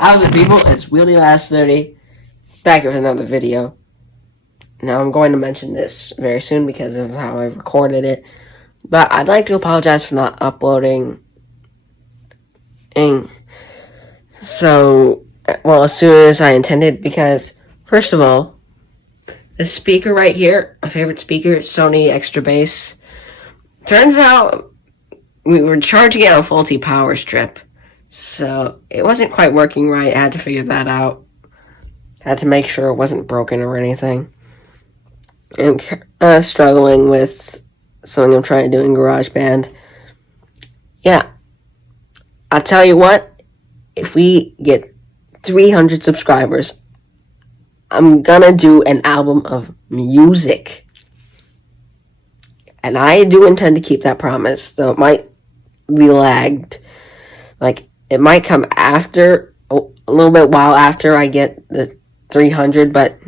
How's it, people? It's Wheelie Last 30, back with another video. Now, I'm going to mention this very soon because of how I recorded it, but I'd like to apologize for not uploading as soon as I intended, because, first of all, this speaker right here, my favorite speaker, Sony Extra Bass, turns out we were charging it on a faulty power strip. So it wasn't quite working right. I had to figure that out. Had to make sure it wasn't broken or anything. And struggling with something I'm trying to do in GarageBand. Yeah. I'll tell you what. If we get 300 subscribers, I'm gonna do an album of music. And I do intend to keep that promise, though it might be lagged. It might come after, a little bit while after I get the 300, but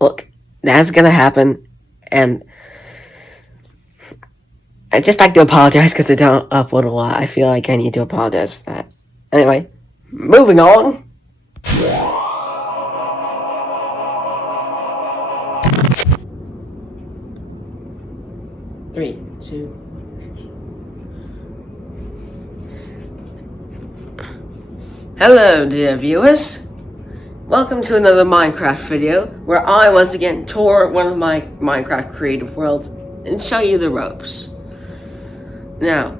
look, that's gonna happen, and I just like to apologize because I don't upload a lot. I feel like I need to apologize for that. Anyway, moving on. 3, 2. Hello, dear viewers. Welcome to another Minecraft video, where I once again tour one of my Minecraft creative worlds and show you the ropes. Now,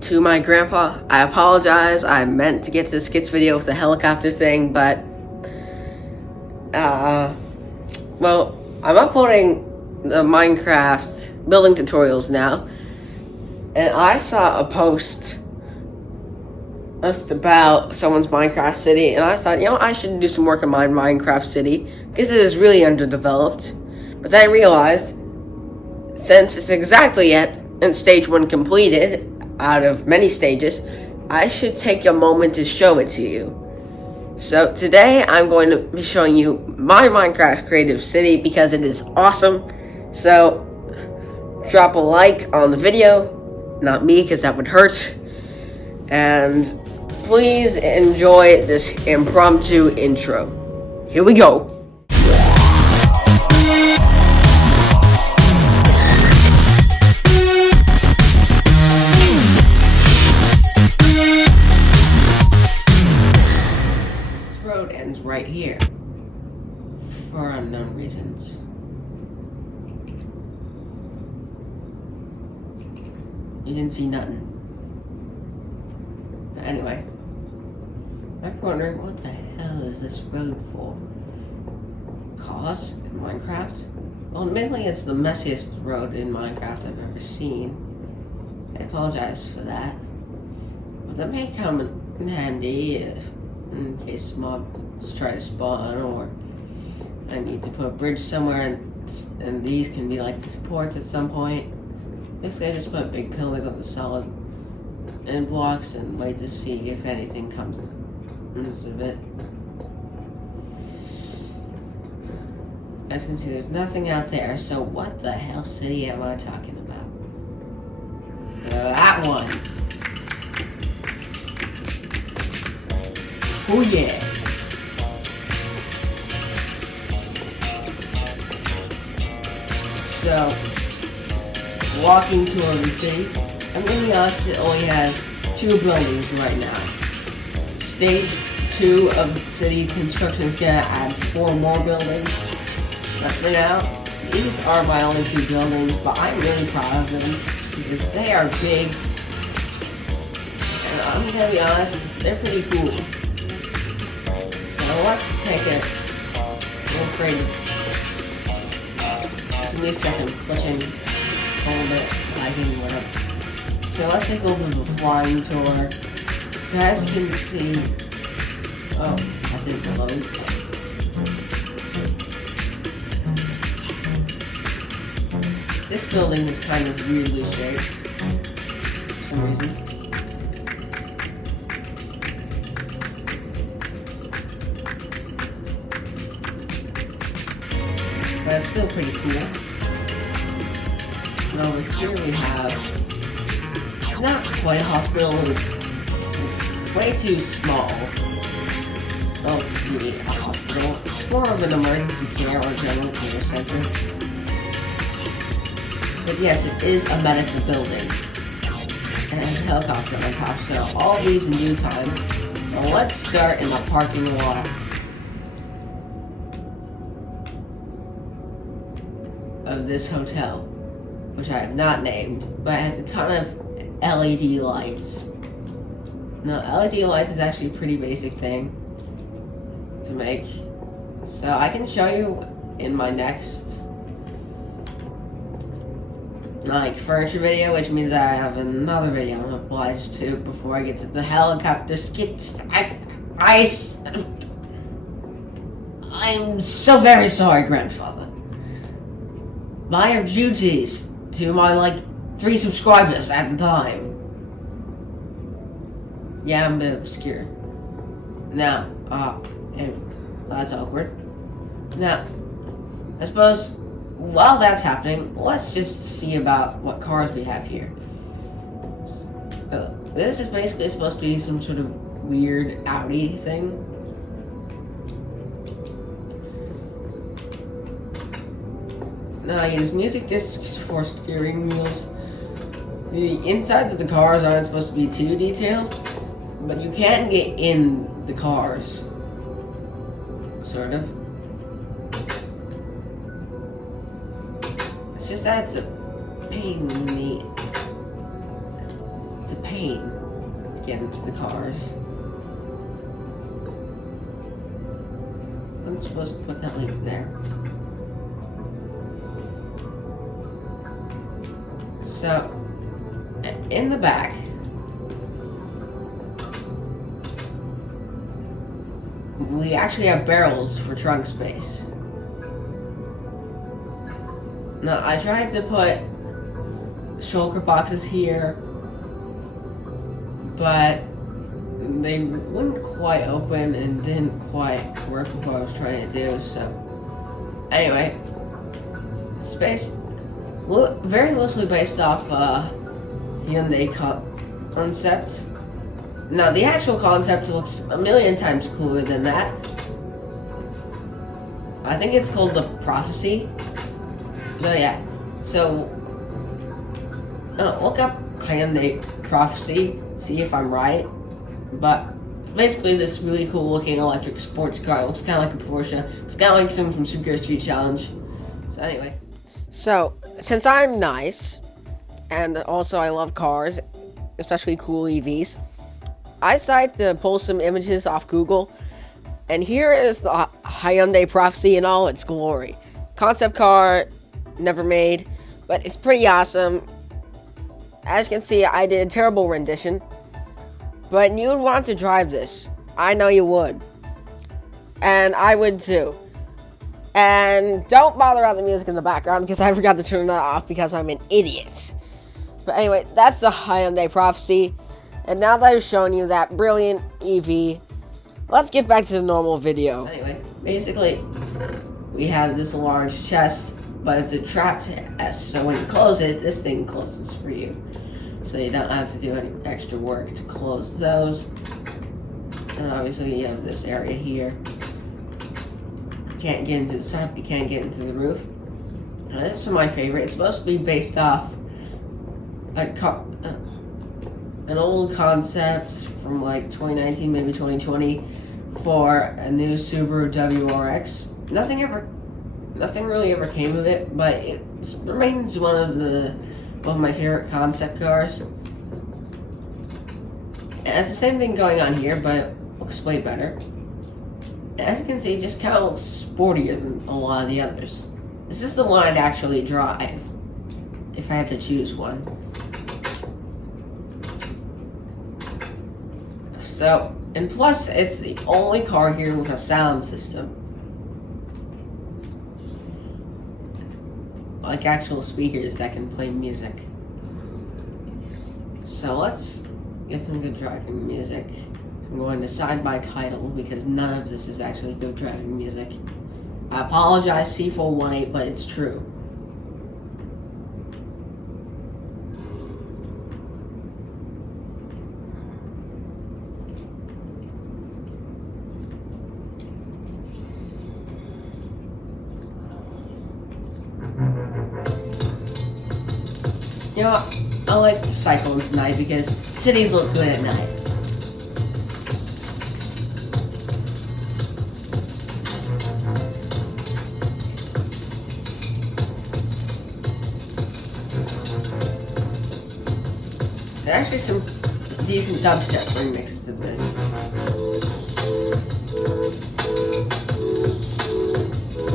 to my grandpa, I apologize. I meant to get to the skits video with the helicopter thing, but well, I'm uploading the Minecraft building tutorials now, and I saw a post about someone's Minecraft city, and I thought, I should do some work on my Minecraft city because it is really underdeveloped. But then I realized, since it's exactly in stage 1 completed out of many stages, I should take a moment to show it to you. So today I'm going to be showing you my Minecraft creative city because it is awesome. So drop a like on the video, not me because that would hurt, and please enjoy this impromptu intro. Here we go. This road ends right here, for unknown reasons. You didn't see nothing. Anyway, I'm wondering, what the hell is this road for? Cars in Minecraft? Well, admittedly, it's the messiest road in Minecraft I've ever seen. I apologize for that. But that may come in handy in case mobs try to spawn, or I need to put a bridge somewhere, and these can be like the supports at some point. Basically, I just put big pillars on the solid and blocks and wait to see if anything comes of it. As you can see, there's nothing out there, so what the hell city am I talking about? That one. Oh yeah. So, walking tour of the city. I'm going to be honest, it only has 2 buildings right now. Stage 2 of the city construction is going to add 4 more buildings. But for now, these are my only 2 buildings, but I'm really proud of them because they are big. And I'm going to be honest, they're pretty cool. So let's take it a little creative. Give me a second, glitching a little bit, lagging, whatever. So let's take a little bit of a flying tour. So as you can see, I think the load. This building is kind of weirdly shaped for some reason. But it's still pretty cool. And over here we have It's not quite a hospital, it's way too small. Well, to be a hospital. It's more of an emergency care or general care center. But yes, it is a medical building. And it has a helicopter on top, so all these in due time. So let's start in the parking lot of this hotel, which I have not named, but it has a ton of LED lights. Now, LED lights is actually a pretty basic thing to make, so I can show you in my next furniture video, which means I have another video I'm obliged to before I get to the helicopter skits. I'm so very sorry, grandfather. My duties to my 3 subscribers at the time. Yeah, I'm a bit obscure. Now, that's awkward. Now, I suppose while that's happening, let's just see about what cars we have here. This is basically supposed to be some sort of weird Audi thing. Now, I use music discs for steering wheels. The insides of the cars aren't supposed to be too detailed, but you can get in the cars. Sort of. It's just that it's a pain in the... It's a pain to get into the cars. I'm supposed to put that link there. So, in the back, we actually have barrels for trunk space. Now, I tried to put shulker boxes here, but they wouldn't quite open and didn't quite work with what I was trying to do, so... Anyway, space... very loosely based off Hyundai concept. Now, the actual concept looks a million times cooler than that. I think it's called the Prophecy. So yeah, look up Hyundai Prophecy, see if I'm right. But basically, this really cool looking electric sports car. It looks kind of like a Porsche. It's kind of like some from Super Street Challenge. So anyway. So, since I'm nice, and also I love cars, especially cool EVs, I decided to pull some images off Google, and here is the Hyundai Prophecy in all its glory. Concept car, never made, but it's pretty awesome. As you can see, I did a terrible rendition, but you would want to drive this. I know you would. And I would too. And don't bother about the music in the background because I forgot to turn that off because I'm an idiot. But anyway, that's the Hyundai Prophecy. And now that I've shown you that brilliant EV, let's get back to the normal video. Anyway, basically, we have this large chest, but it's a trapped S. So when you close it, this thing closes for you. So you don't have to do any extra work to close those. And obviously you have this area here. Can't get into the top, you can't get into the roof. Now, this is my favorite. It's supposed to be based off an old concept from 2019, maybe 2020, for a new Subaru WRX. Nothing really ever came of it, but it remains one of my favorite concept cars. And it's the same thing going on here, but it looks way better. As you can see, it just kind of looks sportier than a lot of the others. This is the one I'd actually drive, if I had to choose one. So, and plus, it's the only car here with a sound system. Like actual speakers that can play music. So let's get some good driving music. I'm going to side by title because none of this is actually good driving music. I apologize, C418, but it's true. You know what? I like cycling tonight because cities look good at night. There's actually some decent dubstep remixes of this.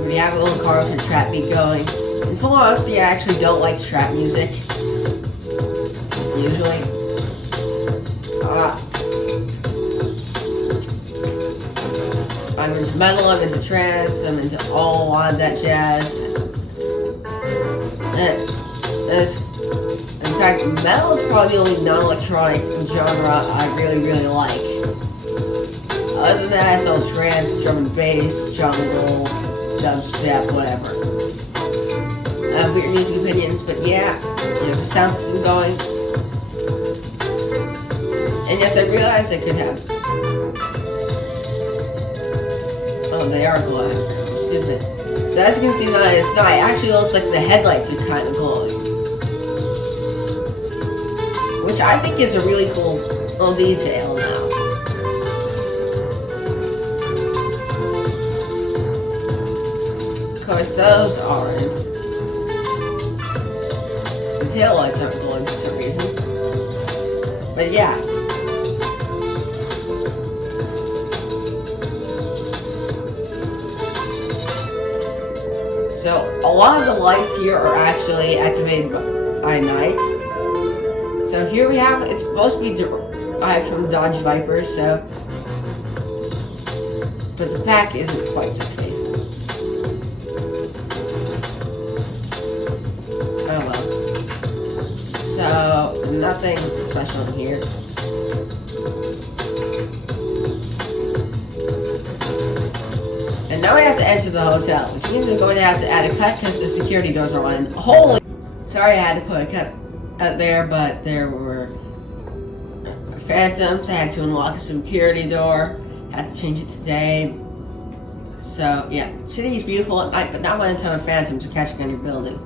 We have a little car with a trap beat going. In full honesty, I actually don't like trap music. Usually. I'm into metal, I'm into trance, I'm into a lot of that jazz. In fact, metal is probably the only non-electronic genre I really like. Other than that, it's all trance, drum and bass, jungle, dubstep, whatever. I have weird music opinions, but yeah, you have the sound system going. And yes, I realized I could have. Oh, they are glowing. I'm stupid. So as you can see now, it's not. It actually looks like the headlights are kind of glowing. Which I think is a really cool little detail now. Of course, those aren't. The taillights aren't glowing for some reason. But yeah. So, a lot of the lights here are actually activated by night. So here we have, it's supposed to be derived from Dodge Viper, so... But the pack isn't quite so faithful. Oh well. So, nothing special in here. And now I have to enter the hotel, which means I'm going to have to add a cut because the security doors are on. Holy! Sorry I had to put a cut out there, but there were phantoms. I had to unlock a security door. Had to change it today. So, yeah. City is beautiful at night, but not when a ton of phantoms are catching on your building.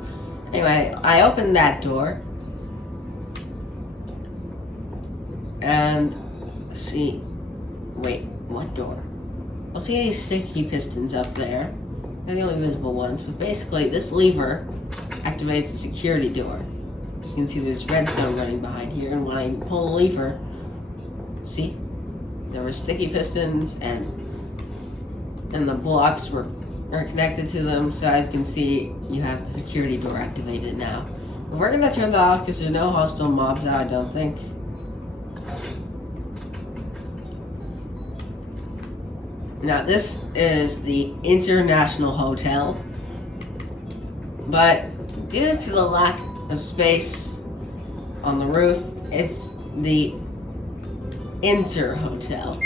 Anyway, I opened that door. And, see. Wait, what door? I'll see these sticky pistons up there. They're the only visible ones, but basically this lever activates the security door. As you can see, there's redstone running behind here, and when I pull the lever, see? There were sticky pistons, and the blocks are connected to them, so as you can see, you have the security door activated now. But we're gonna turn that off because there's no hostile mobs out, I don't think. Now, this is the International Hotel, but due to the lack of space on the roof, it's the Inter Hotel.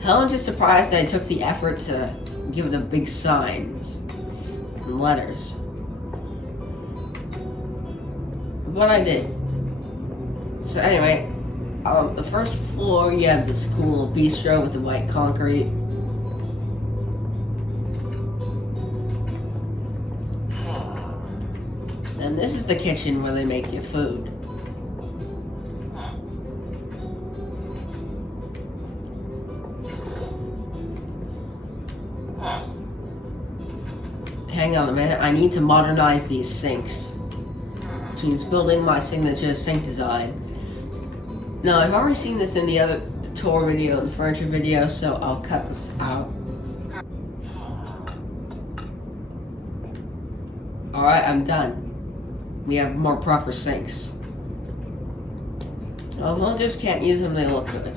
Hell, I'm just surprised that I took the effort to give it a big signs and letters. But I did. So anyway, on the first floor, you have this cool bistro with the white concrete. And this is the kitchen where they make your food. Hang on a minute, I need to modernize these sinks. Which means building my signature sink design. Now, I've already seen this in the other tour video, the furniture video, so I'll cut this out. Alright, I'm done. We have more proper sinks. Well, villagers can't use them, they look good.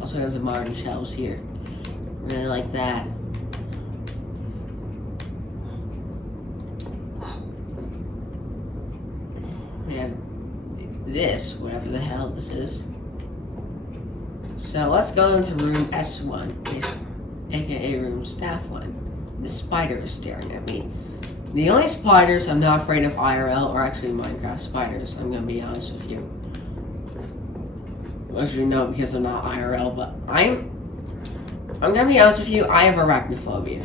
Also have the modern shelves here. Really like that. We have this, whatever the hell this is. So let's go into room S1, aka room staff 1. The spider is staring at me. The only spiders I'm not afraid of IRL are actually Minecraft spiders, I'm gonna be honest with you. As you know, because I'm not IRL, but I'm gonna be honest with you, I have arachnophobia.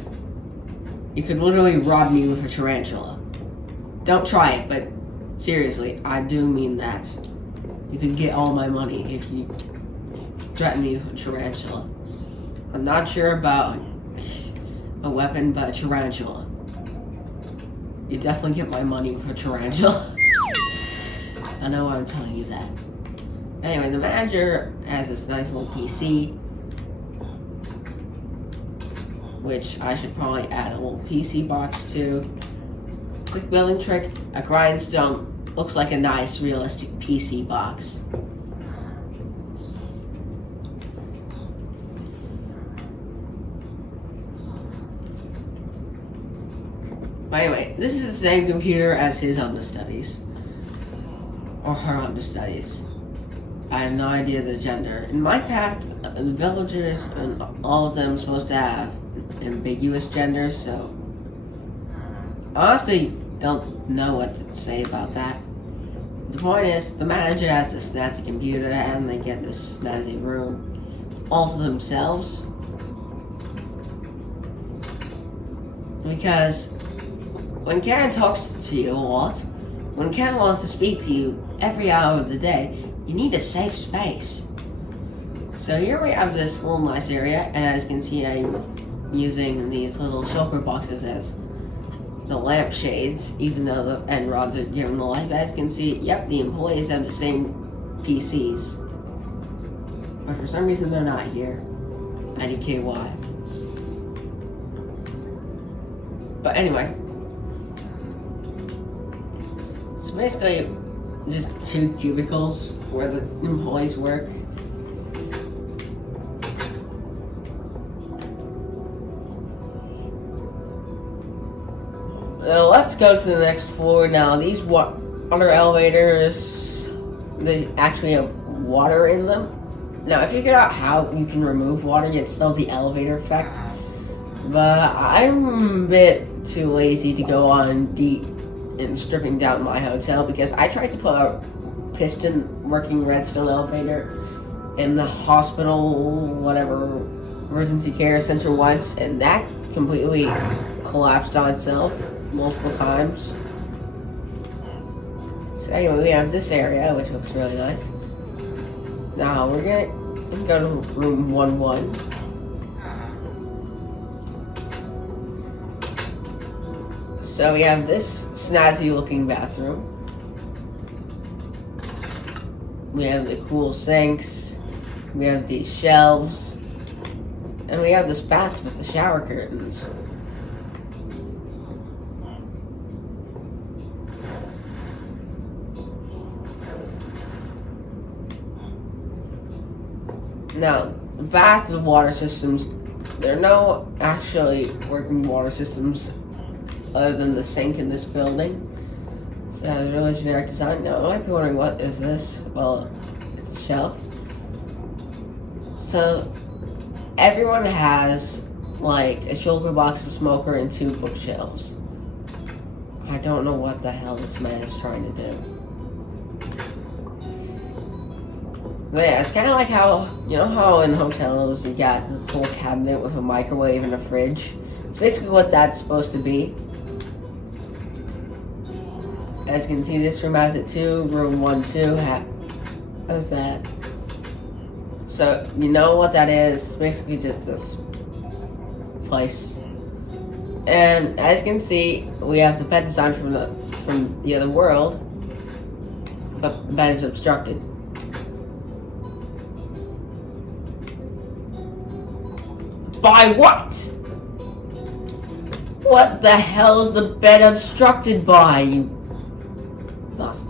You could literally rob me with a tarantula. Don't try it, but seriously, I do mean that. You could get all my money if you threaten me with a tarantula. I'm not sure about a weapon, but a tarantula. You definitely get my money with a tarantula. I know I'm telling you that. Anyway, the manager has this nice little PC, which I should probably add a little PC box to. Quick building trick, a grindstone looks like a nice realistic PC box. But anyway, this is the same computer as his understudies. Or her understudies. I have no idea the gender. In Minecraft, the villagers and all of them are supposed to have ambiguous genders, so honestly don't know what to say about that. The point is, the manager has this snazzy computer and they get this snazzy room all to themselves. Because when Karen talks to you a lot, when Karen wants to speak to you every hour of the day, you need a safe space. So here we have this little nice area, and as you can see, I'm using these little shulker boxes as the lampshades, even though the end rods are giving the light. As you can see, yep, the employees have the same PCs. But for some reason, they're not here. IDKY. But anyway. So basically, just 2 cubicles where the employees work. Let's go to the next floor now. These water elevators, they actually have water in them. Now, I figured out how you can remove water yet still have the elevator effect. But I'm a bit too lazy to go on deep and stripping down my hotel because I tried to put a piston working redstone elevator in the hospital, whatever, emergency care center once, and that completely collapsed on itself multiple times. So anyway, we have this area, which looks really nice. Now we're gonna go to room 1-1. So we have this snazzy looking bathroom. We have the cool sinks. We have these shelves. And we have this bath with the shower curtains. Now, the bath and water systems, there are no actually working water systems other than the sink in this building. So it's really generic design. Now, you might be wondering, what is this? Well, it's a shelf. So, everyone has, like, a shulker box, a smoker, and 2 bookshelves. I don't know what the hell this man is trying to do. But yeah, it's kind of like how, you know how in hotels you got this little cabinet with a microwave and a fridge? It's basically what that's supposed to be. As you can see, this room has it too. Room 1-2 has that. So, you know what that is? It's basically just this place. And as you can see, we have the bed design from the other world, but the bed is obstructed. By what? What the hell is the bed obstructed by, you bastard?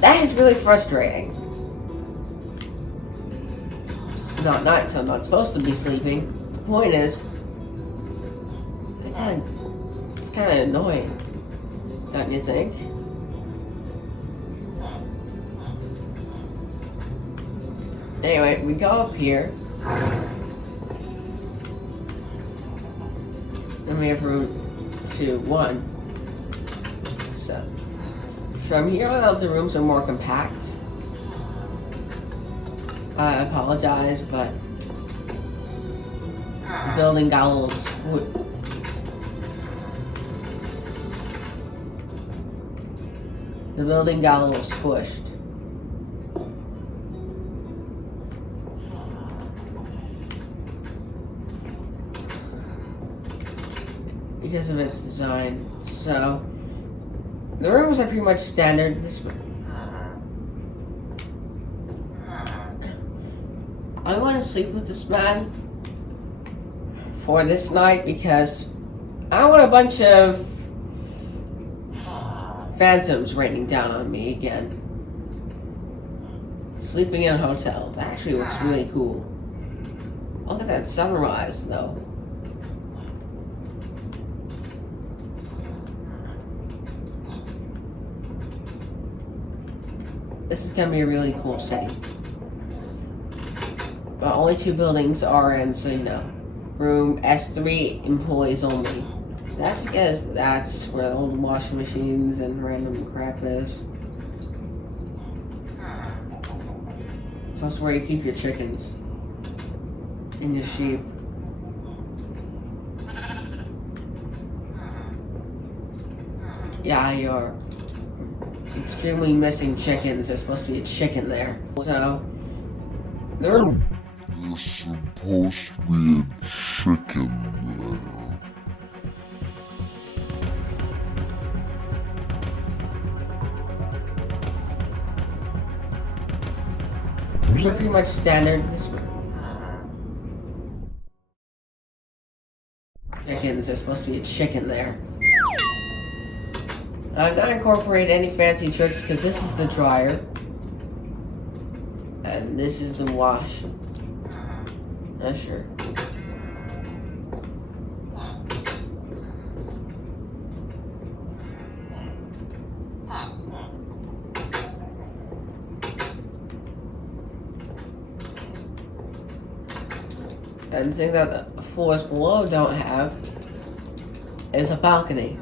That is really frustrating. It's not night, so I'm not supposed to be sleeping. The point is, it's kind of annoying, don't you think? Anyway, we go up here. And we have room 2-1. So, from here on out, the rooms are more compact. I apologize, but the building got a little the building got a little squished. Because of its design. So, the rooms are pretty much standard. I want to sleep with this man for this night because I don't want a bunch of phantoms raining down on me again. Sleeping in a hotel. That actually looks really cool. Look at that sunrise, though. This is gonna be a really cool city. But only 2 buildings are in, so you know. Room S3, employees only. That's because that's where all the washing machines and random crap is. So that's where you keep your chickens. And your sheep. Yeah, you're extremely missing chickens. There's supposed to be a chicken there. So, there's supposed to be a chicken there. They're pretty much standard. Chickens, there's supposed to be a chicken there. I've not incorporated any fancy tricks because this is the dryer. And this is the wash. Sure. And the thing that the floors below don't have is a balcony.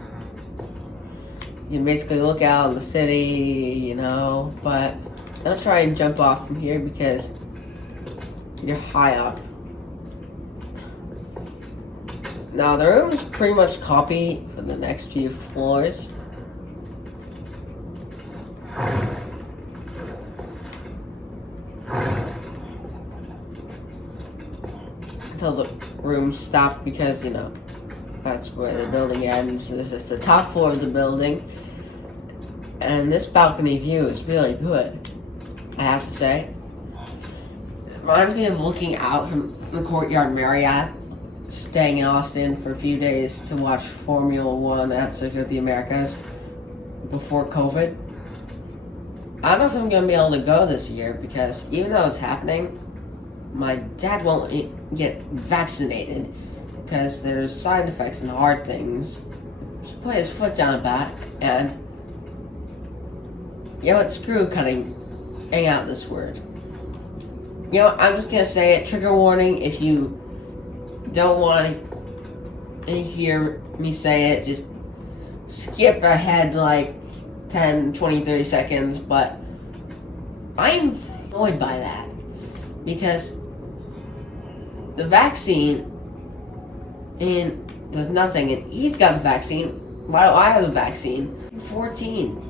You basically look out on the city, you know, but don't try and jump off from here because you're high up. Now the room is pretty much copied for the next few floors. Until the rooms stop because, you know, that's where the building ends. This is the top floor of the building. And this balcony view is really good, I have to say. It reminds me of looking out from the Courtyard Marriott, staying in Austin for a few days to watch Formula One at Circuit of the Americas before COVID. I don't know if I'm going to be able to go this year because even though it's happening, my dad won't get vaccinated because there's side effects and hard things. Just put his foot down about and you know what, screw cutting out this word. You know, I'm just gonna say it, trigger warning, if you don't want to hear me say it, just skip ahead like 10, 20, 30 seconds, but I'm annoyed by that because the vaccine does nothing, and he's got the vaccine. Why do I have the vaccine? I'm 14.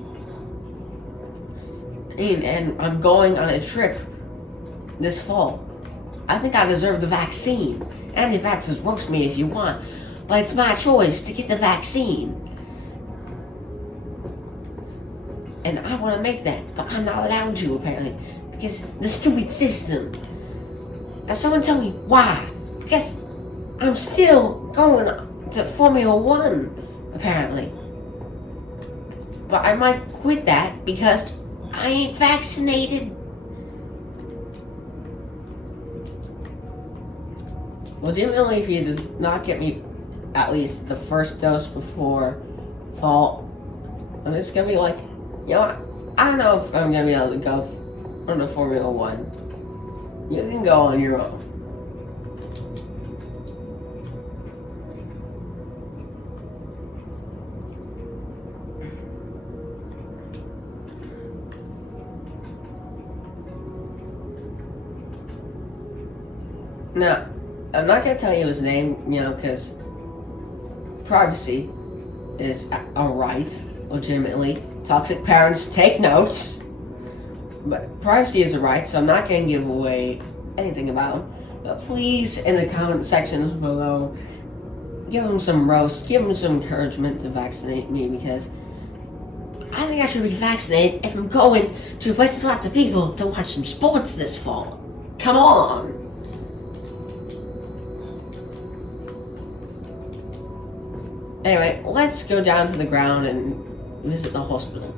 And I'm going on a trip this fall. I think I deserve the vaccine. Anti-vaxxers roast me if you want, but it's my choice to get the vaccine. And I want to make that, but I'm not allowed to apparently, because the stupid system. Now someone tell me why. Because I'm still going to Formula One, apparently. But I might quit that because I ain't vaccinated. Legitimately, if you does not get me at least the first dose before fall, I'm just gonna be like, you know what? I don't know if I'm gonna be able to go on the Formula One. You can go on your own. Now, I'm not gonna tell you his name, you know, because privacy is a right. legitimately. Toxic parents, take notes. But privacy is a right, so I'm not going to give away anything about them. But please, in the comment sections below, give them some roast, give them some encouragement to vaccinate me, because I think I should be vaccinated if I'm going to a place with lots of people to watch some sports this fall. Come on! Anyway, let's go down to the ground and visit the hospital.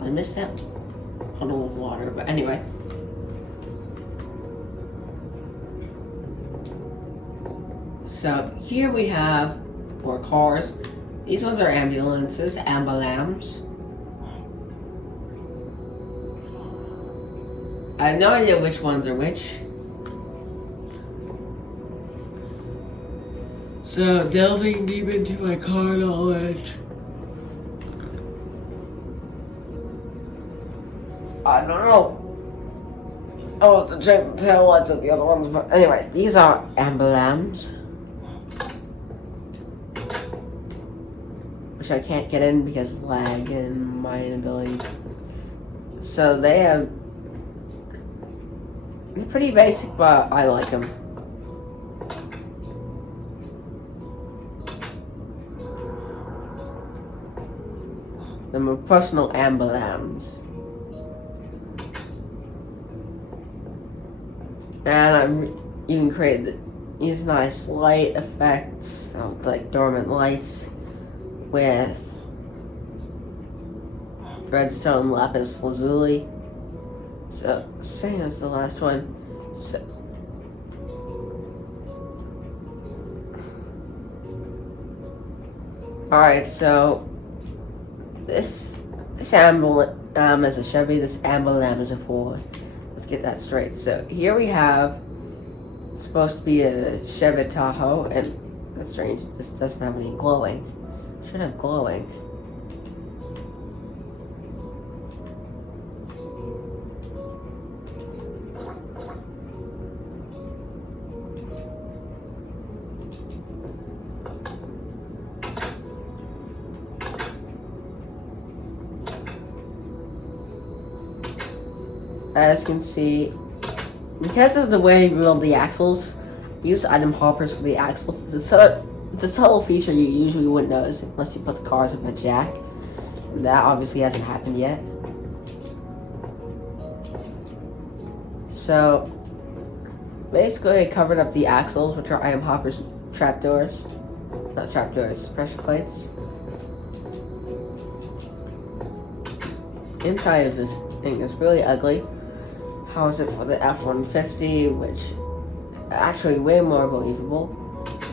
I missed that puddle of water, but anyway. So here we have 4 cars. These ones are ambulances, ambulams. I have no idea which ones are which. So delving deep into my car knowledge. I don't know. Oh, to check the taillights of the other ones, but anyway, these are ambulams. Which I can't get in because of lag and my inability. So they're pretty basic, but I like them. They're my personal ambulams. And I'm even created these nice light effects, like dormant lights with redstone lapis lazuli. So same as the last one. So alright, so this ambulam is a Chevy, this ambulam is a Ford. Let's get that straight. So here we have supposed to be a Chevy Tahoe, and that's strange, this doesn't have any glowing. Should have glowing. As you can see, because of the way we build the axles, use item hoppers for the axles. It's a subtle feature you usually wouldn't notice unless you put the cars in the jack. That obviously hasn't happened yet. So basically I covered up the axles, which are item hoppers, trapdoors. Not trapdoors, pressure plates. Inside of this thing is really ugly. How is it for the F-150, which actually way more believable.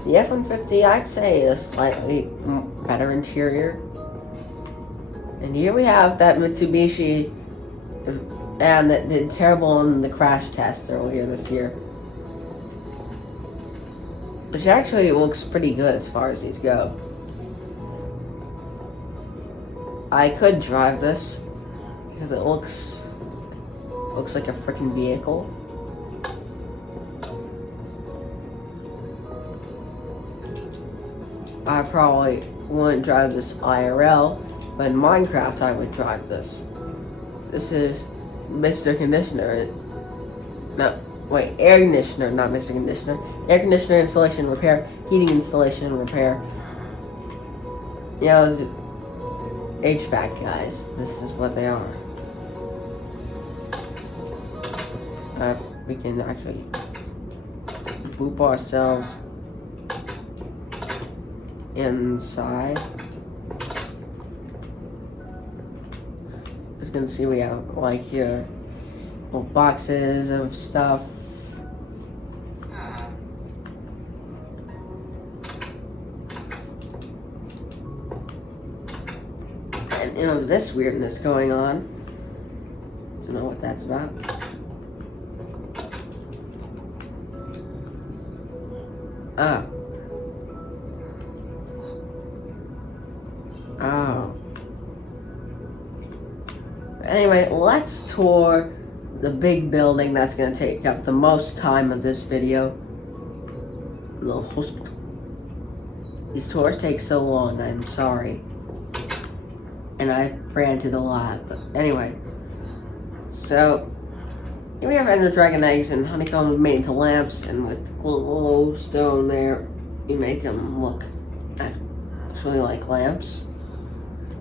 The F-150, I'd say, is slightly better interior. And here we have that Mitsubishi, and that did terrible in the crash test earlier this year. Which actually looks pretty good as far as these go. I could drive this, because it looks like a freaking vehicle. I probably wouldn't drive this IRL, but in Minecraft I would drive this. This is Mr. Conditioner. No, wait, air conditioner, not Mr. Conditioner. Air conditioner installation and repair, heating installation and repair. You know, HVAC guys, this is what they are. We can actually boop ourselves inside. As you can see, we have like here little boxes of stuff. And you know, this weirdness going on. Don't know what that's about. Oh. Anyway, let's tour the big building that's going to take up the most time of this video. The hospital. These tours take so long, I'm sorry. and I ranted a lot. But anyway, so here we have Ender Dragon eggs and honeycomb made into lamps, and with glowstone there, you make them look actually like lamps.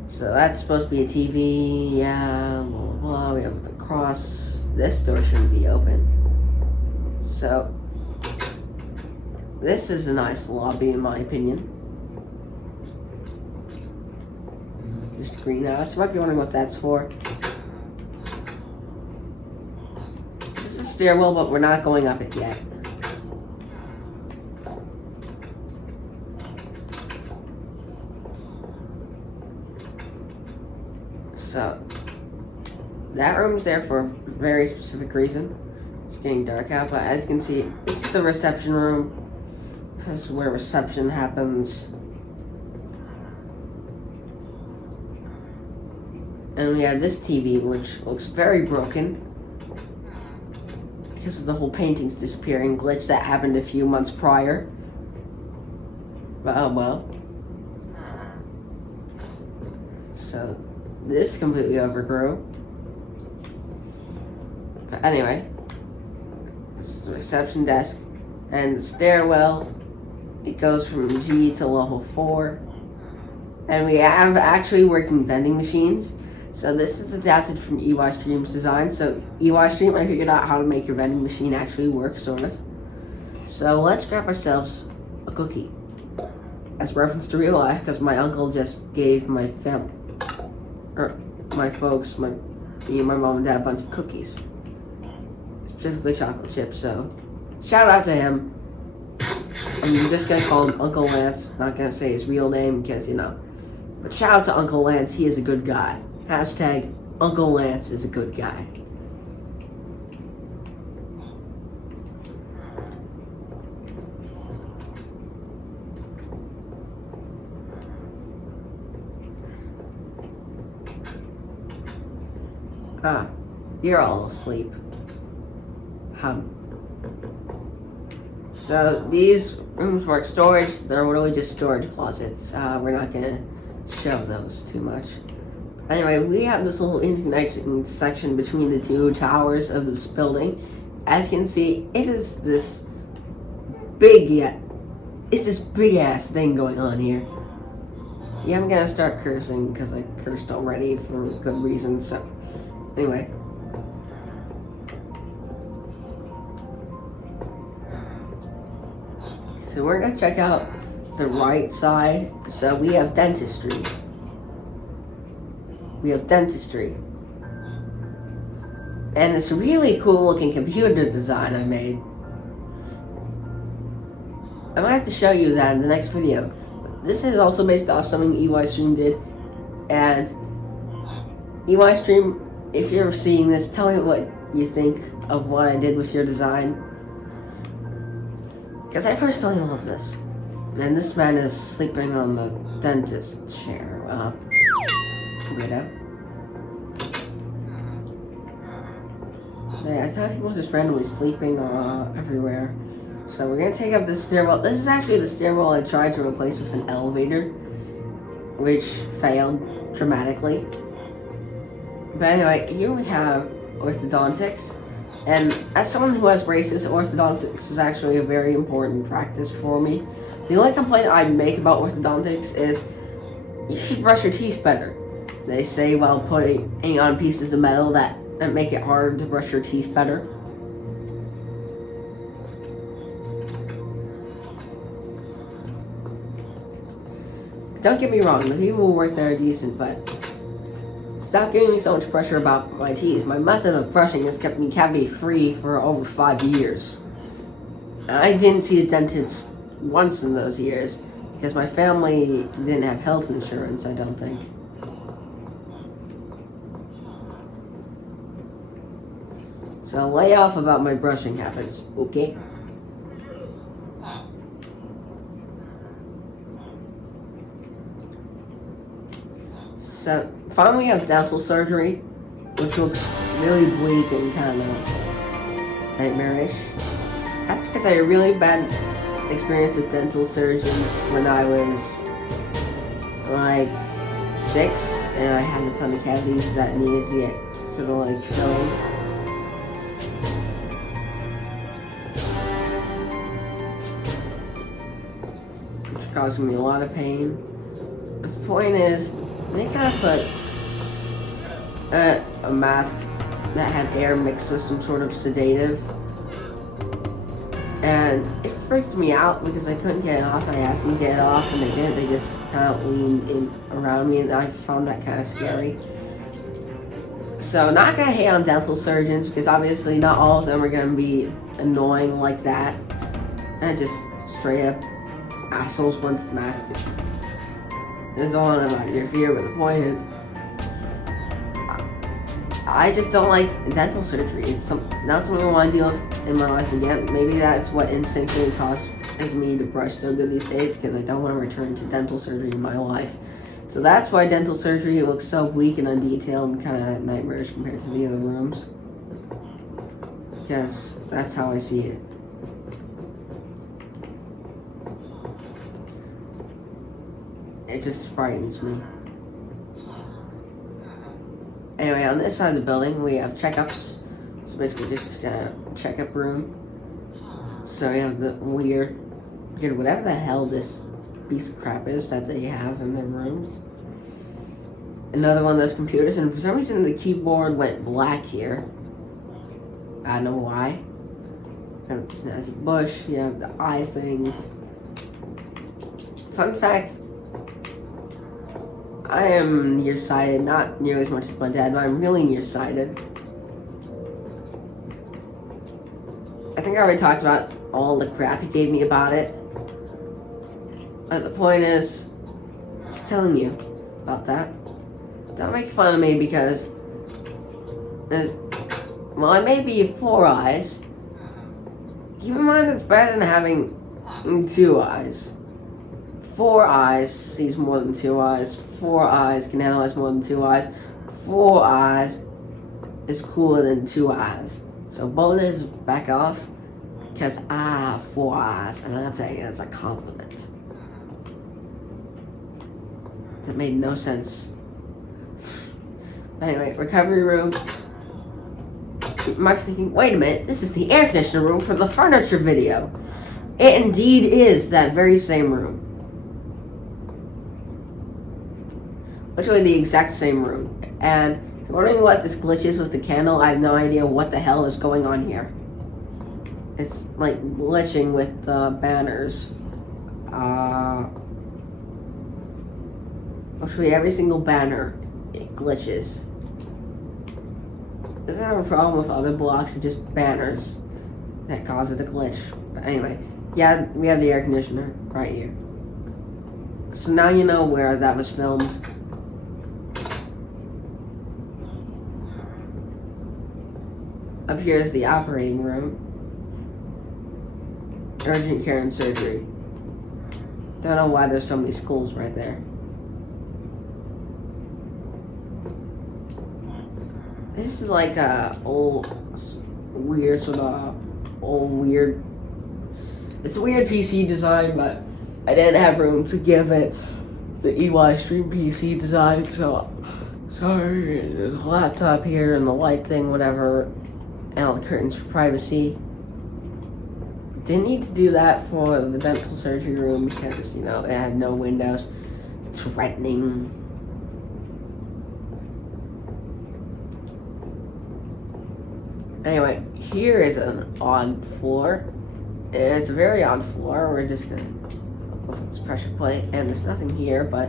So that's supposed to be a TV, yeah, blah, blah, blah. We have the cross. This door shouldn't be open. So, this is a nice lobby in my opinion. Just a greenhouse. You might be wondering what that's for. This is a stairwell, but we're not going up it yet. So, that room's there for a very specific reason. It's getting dark out, but as you can see, this is the reception room. This is where reception happens. And we have this TV, which looks very broken because of the whole paintings disappearing glitch that happened a few months prior. But oh well. So, this completely overgrew. But anyway, this is the reception desk and the stairwell. It goes from G to level 4. And we have actually working vending machines. So this is adapted from EY Stream's design. So EY Stream, I figured out how to make your vending machine actually work, sort of. So let's grab ourselves a cookie. As reference to real life, because my uncle just gave my family, or my folks, me and my mom and dad a bunch of cookies. Specifically chocolate chips, so shout out to him. I'm just gonna call him Uncle Lance, not gonna say his real name because, you know. But shout out to Uncle Lance, he is a good guy. Hashtag Uncle Lance is a good guy. Ah, you're all asleep. So these rooms work storage. They're really just storage closets. We're not gonna show those too much. Anyway, we have this little interconnection section between the two towers of this building. As you can see, it is this big ass thing going on here. Yeah, I'm gonna start cursing because I cursed already for good reason. So anyway. So we're gonna check out the right side. So we have dentistry. And this really cool looking computer design I made. I might have to show you that in the next video. This is also based off something EY Stream did. And EY Stream, if you're seeing this, tell me what you think of what I did with your design. Because I personally love this. And this man is sleeping on the dentist chair. Weirdo. Yeah, I thought he was just randomly sleeping everywhere. So we're gonna take up this stairwell. This is actually the stairwell I tried to replace with an elevator, which failed dramatically. But anyway, here we have orthodontics. And as someone who has braces, orthodontics is actually a very important practice for me. The only complaint I make about orthodontics is you should brush your teeth better. They say while putting on pieces of metal that make it harder to brush your teeth better. Don't get me wrong, the people who work there are decent, but stop giving me so much pressure about my teeth. My method of brushing has kept me cavity free for over 5 years. I didn't see a dentist once in those years because my family didn't have health insurance, I don't think. So lay off about my brushing habits, okay? So finally we have dental surgery, which looks really bleak and kind of nightmarish. That's because I had a really bad experience with dental surgeons when I was like 6, and I had a ton of cavities that needed to get sort of like filled. Which caused me a lot of pain. The point is, they kind of put a mask that had air mixed with some sort of sedative. And it freaked me out because I couldn't get it off. I asked them to get it off and they didn't. They just kind of leaned in around me and I found that kind of scary. So not gonna hate on dental surgeons because obviously not all of them are gonna be annoying like that. And just straight up assholes once the mask is. This is all about your fear, but the point is, I just don't like dental surgery. It's not something I want to deal with in my life again. Maybe that's what instinctively causes me to brush so good these days, because I don't want to return to dental surgery in my life. So that's why dental surgery looks so weak and undetailed and kind of nightmarish compared to the other rooms. Because that's how I see it. It just frightens me. Anyway, on this side of the building, we have checkups. So basically just a checkup room. So we have the weird, whatever the hell this piece of crap is that they have in their rooms. Another one of those computers, and for some reason the keyboard went black here. I don't know why. You have the snazzy bush, you have the eye things. Fun fact, I am nearsighted, not nearly as much as my dad, but I'm really nearsighted. I think I already talked about all the crap he gave me about it. But the point is, just telling you about that. Don't make fun of me because well, I may be 4 eyes. Keep in mind it's better than having 2 eyes. 4 eyes sees more than 2 eyes. 4 eyes can analyze more than 2 eyes. 4 eyes is cooler than 2 eyes. So bullies, back off. Because I have 4 eyes, and I'm not saying it as a compliment. That made no sense. Anyway, recovery room. You might be thinking, wait a minute, this is the air conditioner room for the furniture video. It indeed is that very same room. Literally the exact same room. And if you're wondering what this glitch is with the candle, I have no idea what the hell is going on here. It's like glitching with the banners. Actually, every single banner, it glitches. Doesn't have a problem with other blocks, it's just banners that cause it to glitch. But anyway, yeah, we have the air conditioner right here. So now you know where that was filmed. Up here is the operating room. Urgent care and surgery. Don't know why there's so many schools right there. This is like a old, weird sort of weird. It's a weird PC design, but I didn't have room to give it the EY Stream PC design, so sorry. There's a laptop here and the light thing, whatever, and all the curtains for privacy. Didn't need to do that for the dental surgery room because, you know, it had no windows. Threatening. Anyway, here is an odd floor. It's a very odd floor. We're just gonna open this pressure plate, and there's nothing here, but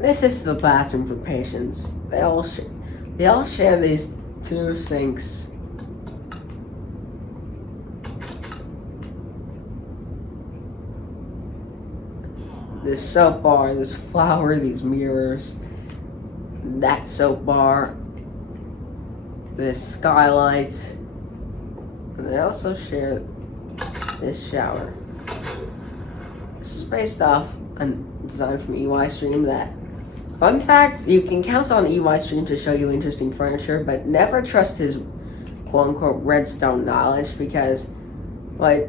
this is the bathroom for patients. They all share these 2 sinks. This soap bar, this flower, these mirrors, that soap bar, this skylight, and they also share this shower. This is based off a design from EY Stream that, fun fact, you can count on EY Stream to show you interesting furniture, but never trust his quote-unquote redstone knowledge because, like,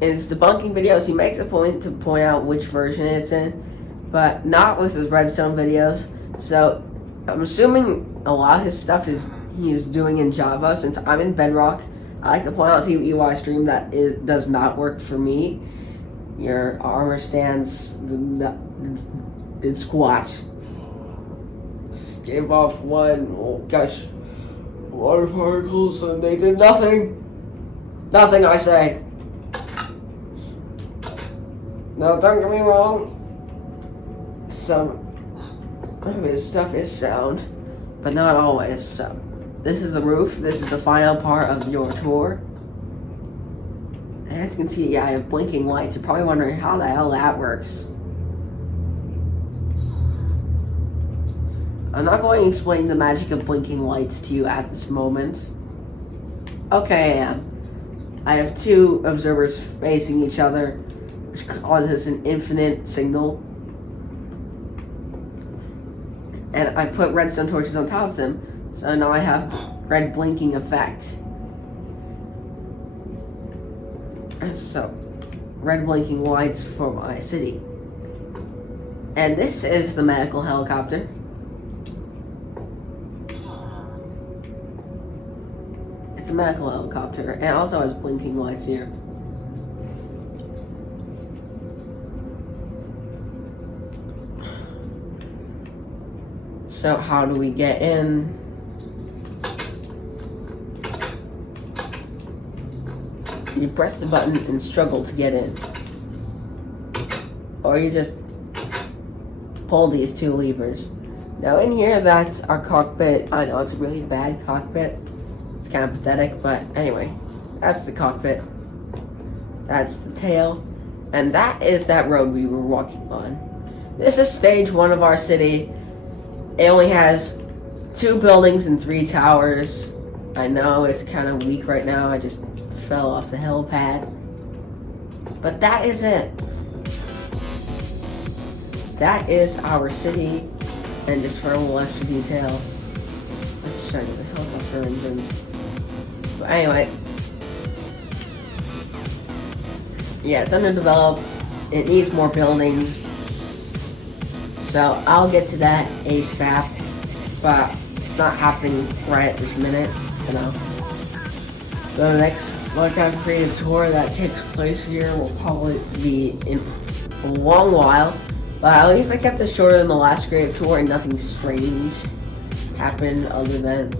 in his debunking videos, he makes a point to point out which version it's in, but not with his redstone videos. So I'm assuming a lot of his stuff he's doing in Java, since I'm in Bedrock. I like to point out to you, EY Stream, that it does not work for me. Your armor stands did squat. Gave off water particles, and they did nothing. Nothing, I say. Now, don't get me wrong. Some of his stuff is sound, but not always. So, this is the roof. This is the final part of your tour. And as you can see, I have blinking lights. You're probably wondering how the hell that works. I'm not going to explain the magic of blinking lights to you at this moment. Okay, I am. I have two observers facing each other, which causes an infinite signal. And I put redstone torches on top of them, so now I have the red blinking effect. And so, red blinking lights for my city. And this is the medical helicopter. It's a medical helicopter, and it also has blinking lights here. So how do we get in? You press the button and struggle to get in. Or you just pull these two levers. Now in here, that's our cockpit. I know it's a really bad cockpit. It's kind of pathetic, but anyway, that's the cockpit. That's the tail. And that is that road we were walking on. This is stage 1 of our city. It only has 2 buildings and 3 towers. I know it's kind of weak right now. I just fell off the helipad. But that is it. That is our city. And just for a little extra detail, let's show you the helicopter engines. But anyway, yeah, it's underdeveloped. It needs more buildings. So I'll get to that ASAP, but it's not happening right at this minute, you know. So the next Minecraft creative tour that takes place here will probably be in a long while, but at least I kept this shorter than the last creative tour and nothing strange happened other than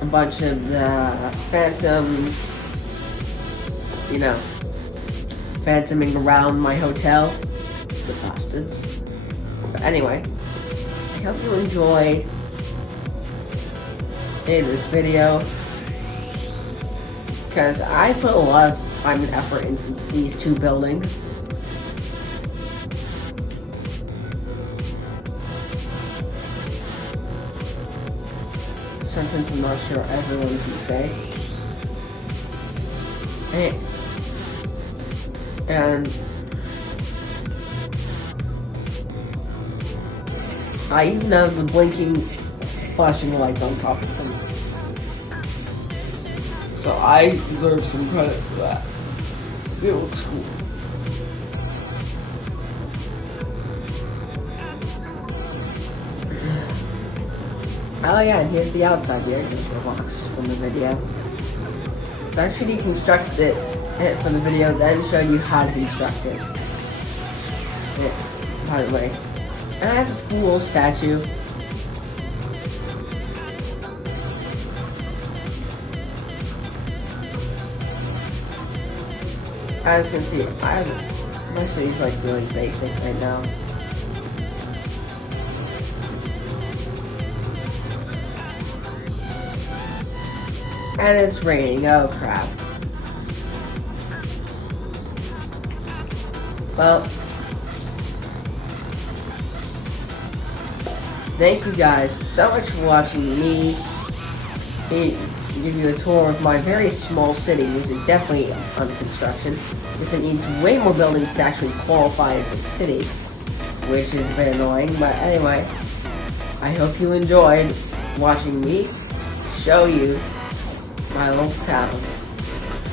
a bunch of the phantoms, you know, phantoming around my hotel. The bastards. But anyway, I hope you enjoyed this video, because I put a lot of time and effort into these 2 buildings. A sentence I'm not sure everyone can say. And I even have the blinking flashing lights on top of them. So I deserve some credit for that. It looks cool. Oh yeah, and here's the outside here, just the box from the video. I actually deconstructed it from the video, then showed you how to construct it. By the way. And I have this cool little statue. As you can see, my city's like really basic right now. And it's raining, oh crap. Well, thank you guys so much for watching me give you a tour of my very small city, which is definitely under construction, because it needs way more buildings to actually qualify as a city, which is a bit annoying. But anyway, I hope you enjoyed watching me show you my little town.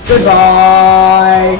Goodbye!